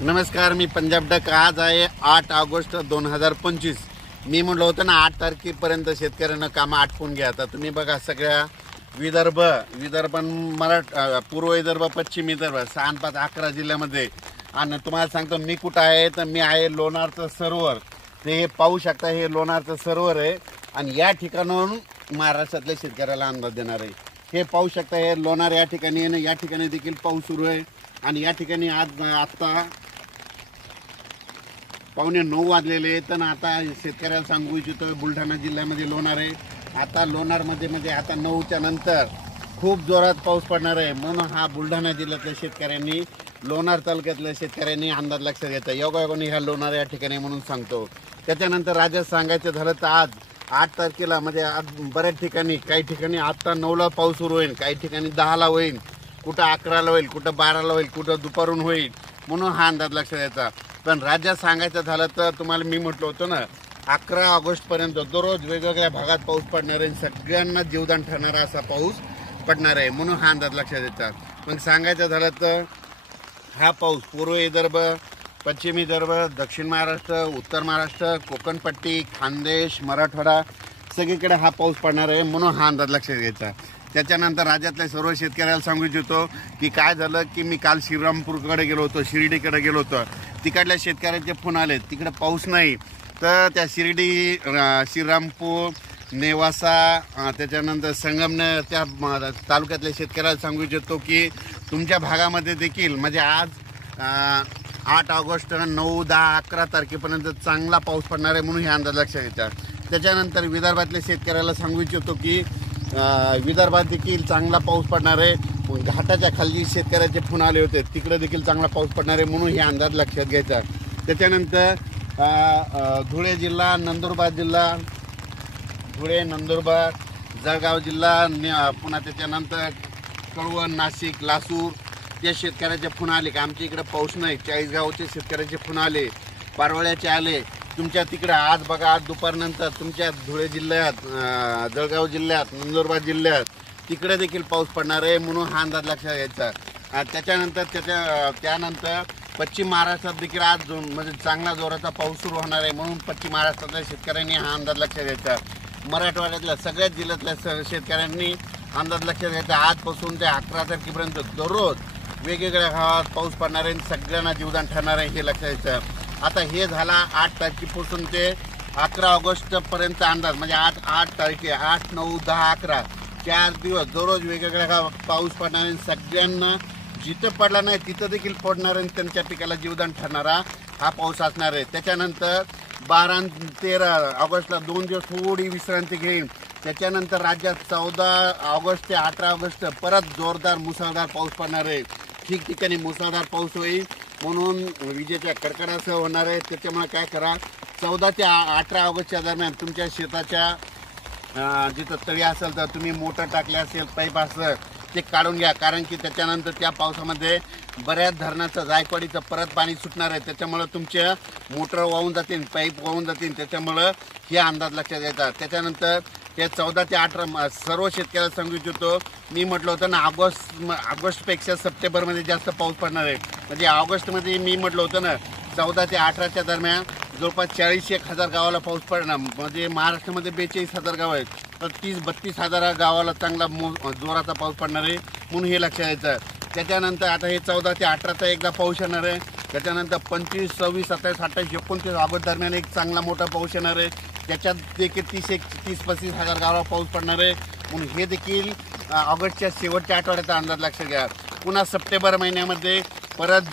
नमस्कार, मी पंजाब डक। आज आहे 8 ऑगस्ट 2025। मी म्हणलं होतं ना 8 तारखेपर्यंत शेतकऱ्यांना कामं आटपून घ्या। तर तुम्ही बघा, सगळ्या विदर्भ पूर्व विदर्भ, पश्चिम विदर्भ 6 5 11 जिल्ह्यामध्ये। आणि तुम्हाला सांगतो मी कुठं आहे, तर मी आहे लोणारचं सरोवर। ते पाहू शकता, हे लोणारचं सरोवर आहे आणि या ठिकाणाहून महाराष्ट्रातल्या शेतकऱ्याला अंदाज देणार आहे। हे पाहू शकता, हे लोणार या ठिकाणी आहे ना, या ठिकाणी देखील पाऊस सुरू आहे। आणि या ठिकाणी आता 8:45 वाजलेले आहेत। तर आता शेतकऱ्याला सांगू इच्छितो, बुलढाणा जिल्ह्यामध्ये लोणार आहे। आता लोणारमध्ये आता 9च्या नंतर खूप जोरात पाऊस पडणार आहे। म्हणून हा बुलढाणा जिल्ह्यातल्या शेतकऱ्यांनी, लोणार तालुक्यातल्या शेतकऱ्यांनी अंदाज लक्षात घ्यायचा। योगायोगाने ह्या लोणार या ठिकाणी म्हणून सांगतो। त्याच्यानंतर राज्यात सांगायचं झालं तर आज 8 तारखेला म्हणजे आज बऱ्याच ठिकाणी, काही ठिकाणी आता 9ला पाऊस सुरू होईल, काही ठिकाणी 10ला होईल, कुठं 11ला होईल, कुठं 12ला होईल, कुठं दुपारून होईल। म्हणून हा अंदाज लक्षात घ्यायचा। पण राज्यात सांगायचं झालं तर तुम्हाला मी म्हटलं होतं ना, 11 ऑगस्टपर्यंत दररोज वेगवेगळ्या भागात पाऊस पडणार आहे। सगळ्यांना जीवदान ठरणारा असा पाऊस पडणार आहे। म्हणून हा अंदाज लक्षात घ्यायचा। पण सांगायचं झालं तर हा पाऊस पूर्व विदर्भ, पश्चिम विदर्भ, दक्षिण महाराष्ट्र, उत्तर महाराष्ट्र, कोकणपट्टी, खानदेश, मराठवाडा सगळीकडे हा पाऊस पडणार आहे। म्हणून हा अंदाज लक्षात घ्यायचा। त्याच्यानंतर राज्यातल्या सर्व शेतकऱ्याला सांगू इच्छितो की काय झालं की मी काल श्रीरामपूरकडे गेलो होतो, शिर्डीकडे गेलो होतो। तिकडल्या शेतकऱ्यांचे फोन आले, तिकडे पाऊस नाही। तर त्या शिर्डी, श्रीरामपूर, नेवासा, त्याच्यानंतर संगमनेर त्या तालुक्यातल्या शेतकऱ्याला सांगू इच्छितो की तुमच्या भागामध्ये देखील म्हणजे आज 8 ऑगस्ट 9, 10, 11 तारखेपर्यंत चांगला पाऊस पडणार आहे। म्हणून हे अंदाज लक्षात घ्यायचा। त्याच्यानंतर विदर्भातल्या शेतकऱ्याला सांगू इच्छितो की विदर्भात देखील चांगला पाऊस पडणार आहे। घाटाच्या खाली शेतकऱ्याचे फोन आले होते, तिकडे देखील चांगला पाऊस पडणार आहे। म्हणून हे अंदाज लक्षात घ्यायचा। त्याच्यानंतर धुळे जिल्हा, नंदुरबार जिल्हा, धुळे, नंदुरबार, जळगाव जिल्हा, पुन्हा त्याच्यानंतर कळवण, नाशिक, लासूर त्या शेतकऱ्याचे फोन आले की आमच्या इकडे पाऊस नाही। चाळीसगावचे शेतकऱ्याचे फोन आले, पारवळ्याचे आले। तुमच्या तिकडं आज बघा, आज दुपारनंतर तुमच्या धुळे जिल्ह्यात, जळगाव जिल्ह्यात, नंदुरबार जिल्ह्यात तिकडे देखील पाऊस पडणार आहे। म्हणून हा अंदाज लक्षात घ्यायचा। त्यानंतर पश्चिम महाराष्ट्रात देखील आज म्हणजे चांगला जोराचा पाऊस सुरू होणार आहे। म्हणून पश्चिम महाराष्ट्रातल्या शेतकऱ्यांनी हा अंदाज लक्षात घ्यायचा। मराठवाड्यातल्या सगळ्याच जिल्ह्यातल्या शेतकऱ्यांनी अंदाज लक्षात घ्यायचा। आजपासून ते 11 तारखेपर्यंत दररोज वेगवेगळ्या भागात पाऊस पडणार आहे, सगळ्यांना जीवदान ठरणार आहे, हे लक्षात घ्यायचं। आता हे झाला 8 तारखेपासून ते 11 ऑगस्टपर्यंत अंदाज, म्हणजे आज 8 तारखे, 8, 9, 10, 11 4 दिवस दररोज वेगवेगळ्या पाऊस पडणार आहे। सगळ्यांना जिथं पडला नाही तिथं देखील पडणार आहे, त्यांच्या पिकाला जीवदान ठरणारा हा पाऊस असणार आहे। त्याच्यानंतर 12 आणि 13 ऑगस्टला 2 दिवस थोडी विश्रांती घेईन। त्याच्यानंतर राज्यात 14 ऑगस्ट ते 18 ऑगस्ट परत जोरदार मुसळधार पाऊस पडणार आहे। ठिकठिकाणी मुसळधार पाऊस होईल, म्हणून विजेच्या कडकडासह होणार आहे। त्याच्यामुळे काय करा, 14 ते 18 ऑगस्टच्या दरम्यान तुमच्या शेताच्या जिथं तळी असेल तर तुम्ही मोटर टाकले असेल, पाईप असेल ते काढून घ्या। कारण की त्याच्यानंतर त्या पावसामध्ये बऱ्याच धरणाचं, जायकवाडीचं परत पाणी सुटणार आहे। त्याच्यामुळं तुमच्या मोटर वाहून जातील, पाईप वाहून जातील। त्याच्यामुळं हे अंदाज लक्षात घ्यायचा। त्याच्यानंतर ते 14 ते 18 सर्व शेतकऱ्याला सांगू इच्छितो, मी म्हटलं होतं ना ऑगस्टपेक्षा सप्टेंबरमध्ये जास्त पाऊस पडणार आहे। म्हणजे ऑगस्टमध्ये मी म्हटलं होतं ना 14 ते 18च्या दरम्यान जवळपास 40-41,000 गावाला पाऊस पडणार। म्हणजे महाराष्ट्रामध्ये 42,000 गाव आहेत, तर 30-32,000 गावाला चांगला जोराचा पाऊस पडणार आहे। म्हणून हे लक्षात घ्यायचं। त्याच्यानंतर आता हे 14 ते 18चा एकदा पाऊस येणार आहे। त्याच्यानंतर 25, 26, 27, 28, 29 ऑगस्ट दरम्यान एक चांगला मोठा पाऊस येणार आहे। त्याच्यात देखील 30-35,000 गावाला पाऊस पडणार आहे। म्हणून हे देखील ऑगस्टच्या शेवटच्या आठवड्याचा अंदाज लक्षात घ्या। पुन्हा सप्टेंबर महिन्यामध्ये परत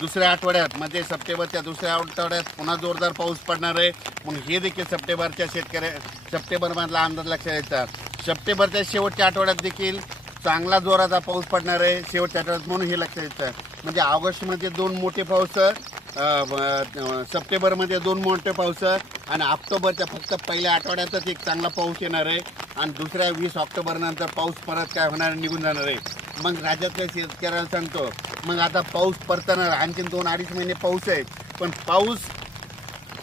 दुसऱ्या आठवड्यात, म्हणजे सप्टेंबरच्या दुसऱ्या आठवड्यात पुन्हा जोरदार पाऊस पडणार आहे। म्हणून हे देखील सप्टेंबरमधला अंदाज लक्षात घ्यायचा। सप्टेंबरच्या शेवटच्या आठवड्यात देखील चांगला जोराचा पाऊस पडणार आहे शेवटच्या आठवड्यात। म्हणून हे लक्षात घ्यायचं। म्हणजे ऑगस्टमध्ये 2 मोठे पाऊस, सप्टेंबरमध्ये 2 मोठे पाऊस आणि ऑक्टोबरच्या फक्त पहिल्या आठवड्यातच एक चांगला पाऊस येणार आहे। आणि दुसऱ्या 20 ऑक्टोबरनंतर पाऊस परत काय होणार, निघून जाणार आहे। मग राज्यातल्या शेतकऱ्याला सांगतो, मग आता पाऊस परतणार, आणखीन 2-2.5 महिने पाऊस आहे, पण पाऊस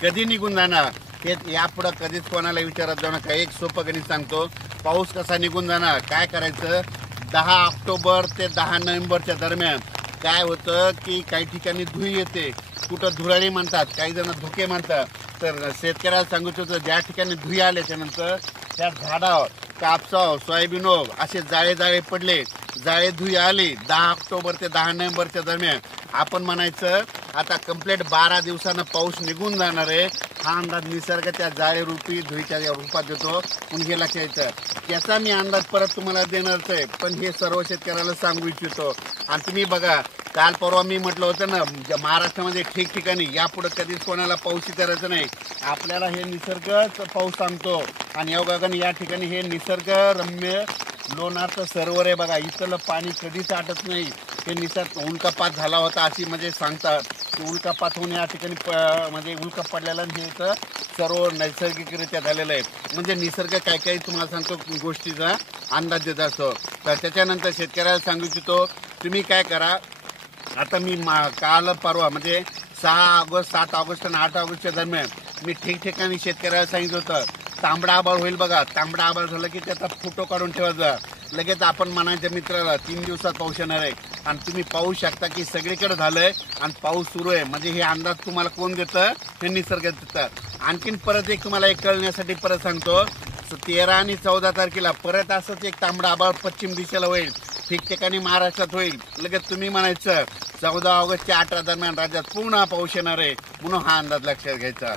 कधी निघून जाणार हे यापुढं कधीच कोणाला विचारत जाऊ नका। एक सोपं गणित सांगतो, पाऊस कसा निघून जाणार, काय करायचं, 10 ऑक्टोबर ते 10 नोव्हेंबरच्या दरम्यान काय होतं की काही ठिकाणी धुळी येते, कुठं धुराळी म्हणतात, काही जण धुके म्हणतात. तर शेतकऱ्याला सांगू इच्छितो ज्या ठिकाणी धुळी आल्याच्या नंतर त्या झाडावर कापसावर सोयाबीनवर असे जाळे पडले, जाळे धुळी आली 10 ऑक्टोबर ते 10 नोव्हेंबरच्या दरम्यान, आपण म्हणायचं आता कंप्लीट 12 दिवसानं पाऊस निघून जाणार आहे. हा अंदाज निसर्ग त्या जाळे रूपी धुळीच्या रूपात देतो. पण हे लक्षात यायचं, त्याचा मी अंदाज परत तुम्हाला देणारच आहे, पण हे सर्व शेतकऱ्याला सांगू इच्छितो. आणि तुम्ही बघा, काल परवा मी म्हटलं होतं ना, महाराष्ट्रामध्ये ठिकठिकाणी यापुढे कधीच कोणाला पाऊस करायचं नाही. आपल्याला हे निसर्गच पाऊस सांगतो. आणि योगाने या ठिकाणी हे निसर्गरम्य लोणारचं सरोवर आहे बघा, इथलं पाणी कधीच आटत नाही. हे निसर्ग उल्कापात झाला होता अशी म्हणजे सांगतात की उल्कापात होऊन या ठिकाणी म्हणजे उल्का पडलेला हे इथं सर्व नैसर्गिकरित्या झालेलं आहे. म्हणजे निसर्ग काय काय तुम्हाला सांगतो गोष्टीचा अंदाज देत असतो. तर त्याच्यानंतर शेतकऱ्याला सांगू इच्छितो, तुम्ही काय करा, आता मी काल परवा म्हणजे 6 ऑगस्ट 7 ऑगस्ट आणि 8 ऑगस्टच्या दरम्यान मी ठिकठिकाणी शेतकऱ्याला सांगितलं होतं, तांबडा आभाळ होईल बघा, तांबडा आभाळ झालं की त्याचा फोटो काढून ठेवायचा. लगेच आपण म्हणायचं मित्राला 3 दिवसात पाऊस येणार आहे. आणि तुम्ही पाहू शकता की सगळीकडे झालंय आणि पाऊस सुरू आहे. म्हणजे हे अंदाज तुम्हाला कोण देतं? हे निसर्ग देतं. आणखीन परत एक तुम्हाला एक कळण्यासाठी परत सांगतो, 13 आणि 14 तारखेला परत असंच एक तांबडा आभाळ पश्चिम दिशेला होईल, ठिकठिकाणी महाराष्ट्रात होईल. लगेच तुम्ही म्हणायचं 14 ऑगस्ट ते 18 दरम्यान राज्यात पूर्ण पाऊस येणार आहे. म्हणून हा अंदाज लक्षात घ्यायचा.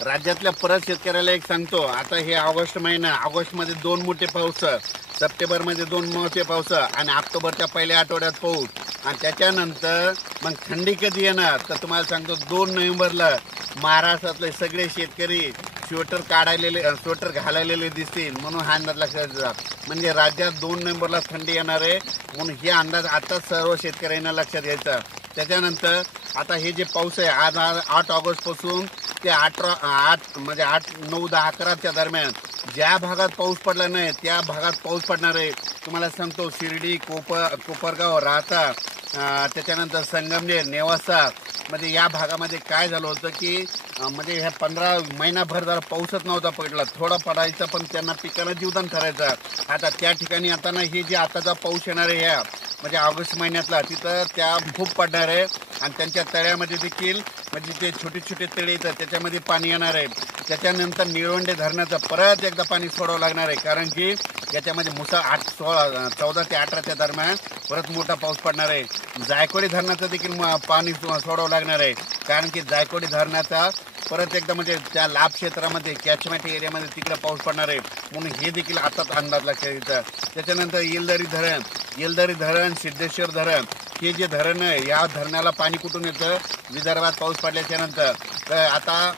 राज्यातल्या परत शेतकऱ्याला एक सांगतो, आता हे ऑगस्ट महिना, ऑगस्टमध्ये 2 मोठे पाऊस, सप्टेंबरमध्ये 2 मोठे पाऊस आणि ऑक्टोबरच्या पहिल्या आठवड्यात पाऊस. आणि त्याच्यानंतर मग थंडी कधी येणार तर तुम्हाला सांगतो 2 नोव्हेंबरला महाराष्ट्रातले सगळे शेतकरी स्वेटर घालायलेले दिसतील. म्हणून हा अंदाज लक्षात घ्यायचा. म्हणजे राज्यात 2 नोव्हेंबरला थंडी येणार आहे. म्हणून हे अंदाज आताच सर्व शेतकऱ्यांना लक्षात घ्यायचा. त्याच्यानंतर आता हे जे पाऊस आहे आज 8 ऑगस्टपासून ते 8 म्हणजे 8, 9, 10, 11च्या दरम्यान ज्या भागात पाऊस पडला नाही त्या भागात पाऊस पडणार आहे. तुम्हाला सांगतो शिर्डी, कोपरगाव, राहता, त्याच्यानंतर संगमनेर, नेवासा म्हणजे या भागामध्ये काय झालं होतं की म्हणजे ह्या 15 महिनाभर जरा पाऊसच नव्हता पडला, थोडा पडायचा पण त्यांना पिकाला जीवदान करायचा. आता त्या ठिकाणी आता ना हे जे आताचा पाऊस येणार आहे ह्या म्हणजे ऑगस्ट महिन्यातला, तिथं त्या खूप पडणार आहे. आणि त्यांच्या तळ्यामध्ये देखील म्हणजे ते छोटे छोटे तळे येतात त्याच्यामध्ये पाणी येणार आहे. त्याच्यानंतर निळवंडे धरणाचं परत एकदा पाणी सोडावं लागणार आहे, कारण की याच्यामध्ये मुसळ 14 ते 18च्या दरम्यान परत मोठा पाऊस पडणार आहे. जायकवाडी धरणाचं देखील पाणी सोडावं लागणार आहे, कारण की जायकवाडी धरणाचा परत एकदा म्हणजे त्या लाभ क्षेत्रामध्ये कॅचमेंट एरियामध्ये तिकडे पाऊस पडणार आहे. म्हणून हे देखील आताच अंदाज लक्षात घ्यायचा. त्याच्यानंतर येलदरी धरण, सिद्धेश्वर धरण हे जे धरण आहे या धरणाला पाणी कुठून येतं? विदर्भात पाऊस पडल्याच्या नंतर. तर आता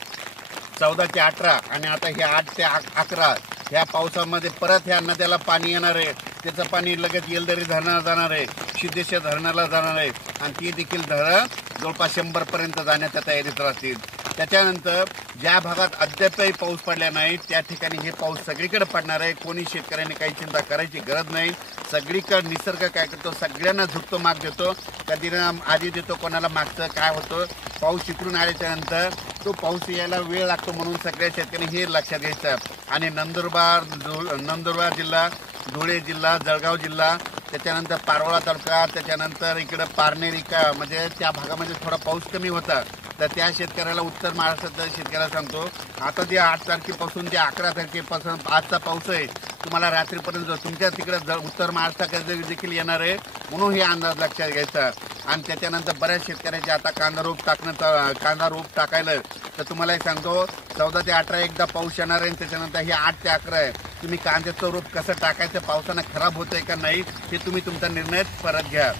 14 ते 18 आणि आता हे 8 ते 11 ह्या पावसामध्ये परत ह्या नद्याला पाणी येणार आहे. त्याचं पाणी लगेच येलदरी धरणाला जाणार आहे, सिद्धेश्वर धरणाला जाणार आहे आणि ती देखील धरण जवळपास 100पर्यंत जाण्याच्या तयारीत राहतील. त्याच्यानंतर ज्या भागात अद्यापही पाऊस पडला नाही त्या ठिकाणी हे पाऊस सगळीकडे पडणार आहे. कोणी शेतकऱ्यांनी काही चिंता करायची गरज नाही. सगळीकडे निसर्ग काय करतो, सगळ्यांना झुकतो, माग देतो. कधी आधी देतो, कोणाला मागचं काय होतं. पाऊस इकडून आल्याच्या नंतर तो पाऊस यायला वेळ लागतो. म्हणून सगळ्या शेतकऱ्यांनी हे लक्षात घ्यायचं. आणि नंदुरबार जिल्हा, धुळे जिल्हा, जळगाव जिल्हा, त्याच्यानंतर पारोळा तालुका, त्याच्यानंतर इकडं पारनेरिका म्हणजे त्या भागामध्ये थोडा पाऊस कमी होता. तर त्या शेतकऱ्याला उत्तर महाराष्ट्रातल्या शेतकऱ्याला सांगतो, आता जे 8 तारखेपासून ते 11 तारखेपासून आजचा पाऊस आहे तुम्हाला रात्रीपर्यंत तुमच्या तिकडे उत्तर महाराष्ट्राकडे देखील येणार आहे. म्हणून हे अंदाज लक्षात घ्यायचा. आणि त्याच्यानंतर बऱ्याच शेतकऱ्याचे आता कांदा रोप टाकायला तर तुम्हाला एक सांगतो 14 ते 18 एकदा पाऊस येणार आहे. त्याच्यानंतर हे 8 ते 11 आहे. तुम्ही कांद्याचं रोप कसं टाकायचं, पावसानं खराब होतंय का नाही हे तुम्ही तुमचा निर्णय परत घ्या.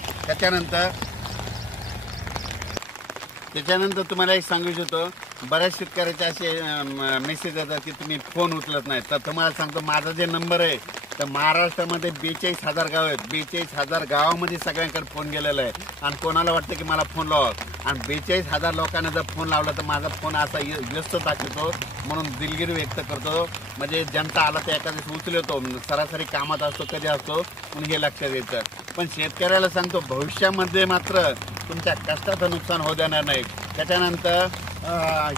त्याच्यानंतर तुम्हाला एक सांगू इच्छितो, बऱ्याच शेतकऱ्याचे असे मेसेज येतात की तुम्ही फोन उचलत नाही. तर तुम्हाला सांगतो माझा जे नंबर आहे तर महाराष्ट्रामध्ये 42,000 गाव आहेत. 42,000 गावामध्ये सगळ्यांकडे फोन गेलेला आहे. आणि कोणाला वाटतं की मला फोन लावा, आणि 42,000 लोकांना जर फोन लावला तर माझा फोन असा व्यस्त दाखवतो. म्हणून दिलगिरी व्यक्त करतो. म्हणजे जनता आला तर एका दिवशी उचलतो, सरासरी कामात असतो, कधी असतो, म्हणून हे लक्षात घ्यायचं. पण शेतकऱ्याला सांगतो भविष्यामध्ये मात्र तुमच्या कष्टाचं नुकसान होऊ देणार नाही. त्याच्यानंतर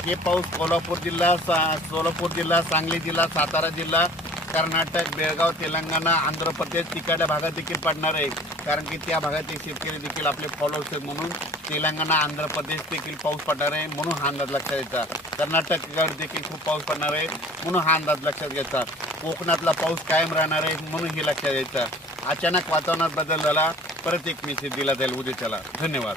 हे पाऊस सोलापूर जिल्हा, सांगली जिल्हा, सातारा जिल्हा, कर्नाटक, बेळगाव, तेलंगणा, आंध्र प्रदेश तिकडल्या भागात देखील पडणार आहे. कारण की त्या भागातील शेतकरी देखील आपले फॉलोअर्स आहेत, म्हणून तेलंगणा आंध्र प्रदेश देखील पाऊस पडणार आहे म्हणून हा अंदाज लक्षात घ्यायचा. कर्नाटककडे देखील खूप पाऊस पडणार आहे म्हणून हा अंदाज लक्षात घ्यायचा. कोकणातला पाऊस कायम राहणार आहे म्हणून हे लक्षात घ्यायचं. अचानक वातावरणात बदल झाला, परत एक मेसेज दिला जाईल उद्याच्याला. धन्यवाद.